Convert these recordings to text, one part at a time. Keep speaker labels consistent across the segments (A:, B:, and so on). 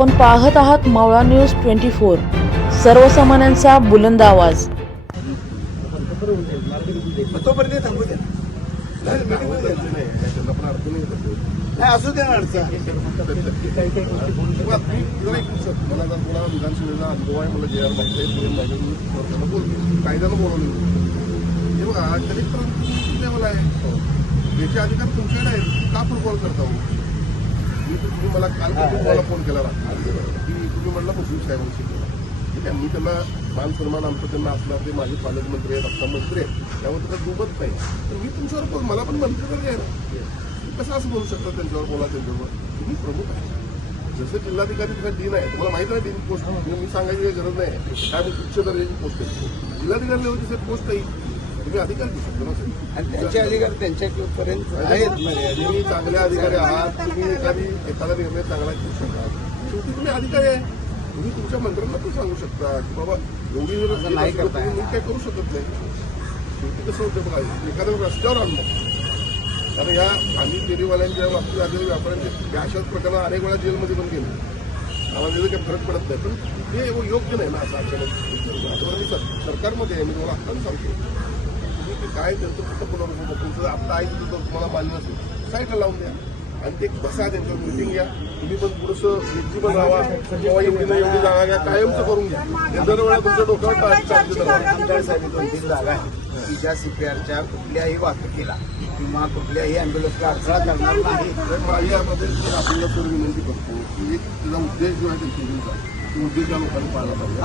A: आपण पाहत आहात मावळा न्यूज ट्वेंटी फोर. सर्वसामान्यांचा बुलंद आवाज.
B: थांबू द्या नाही, असू दे ना
C: मला विधानसभेचा अनुभव आहे मला जे आर बोलतो. कायद्यानं बोलवलं हे बघा कलेक्टर लेवल आहे? हो. याचे अधिकार तुमच्याकडे आहेत. का फुटबॉल करता हो? मी तर तुम्ही मला काल तुम्हाला फोन केला की तुम्ही म्हणला मुश्रीफ साहेबांशी ठीक आहे मी त्यांना मान सन्मान आमचं त्यांना असणार ते माझे पालकमंत्री आहेत आता मंत्री आहेत. त्यावर तर दुबत नाही. तर मी तुमच्यावर बोल मला पण मंत्री आहे ना. कसं असं बोलू शकता त्यांच्यावर बोला त्यांच्यावर? तुम्ही प्रमुख आहे. जसं जिल्हाधिकारी तुला डीन आहे तुम्हाला माहीत आहे डीन पोस्ट मी सांगायची काही गरज नाही. काय उच्च दर्जाची पोस्ट आहे? जिल्हाधिकारी लेवलची पोस्ट आहे. तुम्ही अधिकार घेऊ शकता ना
B: आणि त्यांचे अधिकार त्यांच्यापर्यंत आहेत. मर्यादित.
C: तुम्ही चांगले अधिकारी आहात तुम्ही एखादी एखादा निर्णय चांगला घेऊ शकता. शेवटी तुम्ही अधिकारी आहे. तुम्ही तुमच्या मंत्र्यांना पण सांगू शकता की बाबा एवढी जर
B: असं नाही करता
C: तुम्ही काय करू शकत नाही. शेवटी कसं होतं बघा एखाद्या रस्त्यावर आणलं कारण ह्या आम्ही फेरीवाल्यांच्या वास्तू आलेल्या व्यापाऱ्यांचे या अशाच प्रकारात अनेक वेळा जेलमध्ये पण गेले. आम्हाला त्याचा काही फरक पडत नाही. पण हे योग्य नाही ना असं अचानक आता मी सर- सरकारमध्ये आहे मी तुम्हाला आत्ताच सांगतो. ते काय त्यांचं फक्त पुनर्वसन तुमचं आत्ता आहे तिथं जर तुम्हाला मान्य नसेल साईडला लावून द्या. आणि ते बसा त्यांच्यावर मिटिंग घ्या. तुम्ही पण थोडंसं फ्लेक्झिबल राहा. किंवा एवढी नाही एवढी जागा घ्या कायमचं करून घ्या. दर वेळा तुमच्या डोक्यावर
B: साहेब दोन तीन जागा आहे की ज्या सीपीआरच्या कुठल्याही वाहतुकीला किंवा कुठल्याही अँब्युलन्सला अडथळा करणार नाही.
C: तर माझी यामध्ये मी आपल्याला तर विनंती करतो की एक तिचा उद्देश जो आहे त्यांचा तो उद्देश या लोकांनी पाळला पाहिजे.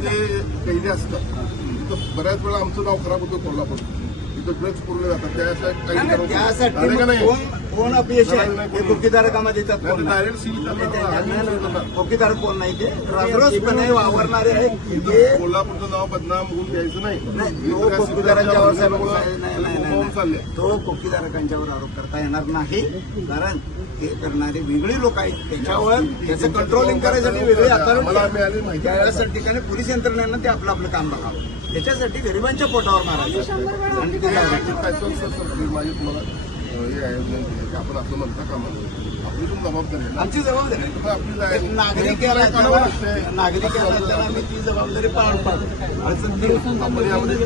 C: सरकारमध्ये कैदी असतात तिथं बऱ्याच वेळा आमचं नाव खराब होतं कोल्हापूर. तिथं ड्रग्ज पुरले जातात. त्यासाठी काही
B: कोण अपयश आहे? ते गुप्तीधारकामध्ये येतात गुप्तीधारक कोण? नाही ते राजरोसपणे वावरणारे आहेत. ते
C: कोल्हापूरचं नाव बदनाम होऊन द्यायचं नाही.
B: तो गुप्तीधारकांच्यावर
C: चालले.
B: तो गुप्तीधारकांच्यावर आरोप करता येणार नाही. कारण ते करणारे वेगळी लोक आहेत. त्याच्यावर त्याचं कंट्रोलिंग करायसाठी वेगळी
C: मला
B: अथॉरिटी ठिकाणी पोलीस यंत्रणेनं ते आपलं आपलं काम बघावं. त्याच्यासाठी गरिबांच्या पोटावर मारायचं.
C: हे आपण म्हणता का म्हणून. आपली पण जबाबदारी आहे ना.
B: आमची जबाबदारी नागरिक नागरिक आम्ही ती जबाबदारी पार पाडतो अडचण
C: यामध्ये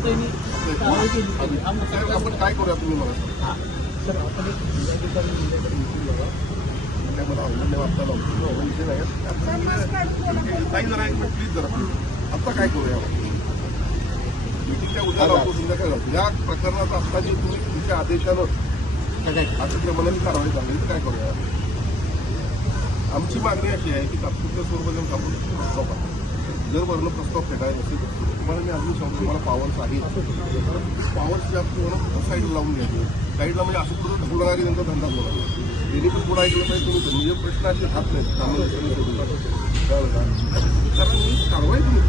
C: आपण काय करूया तुम्ही मला? मला नव्हतं. विषय नाही. ताई जरा एक मिनिट प्लीज जरा आता काय करूया? मिटिंगच्या उद्या लावतो संध्याकाळी लावतो या प्रकरणात आता जे तुम्ही तुमच्या आदेशानं आता क्रमाने कारवाई झाली. तर काय करूया? आमची मागणी अशी आहे की तात्पुरत्या स्वरूपात आपण जर वर्ण प्रस्ताव फेटायला नसेल तुम्हाला मी अजून सांगतो तुम्हाला पॉवर्स आहे पॉवर्सची तुम्हाला साईडला लावून घ्यायचे. साईडला म्हणजे असं कुठं ढोलणारी त्यांचा धंदा बोला त्यांनी पण पुढे ऐकलं पाहिजे तुम्ही म्हणजे प्रश्न असे हात नाहीत सामान्य कारण मी कारवाई तुम्ही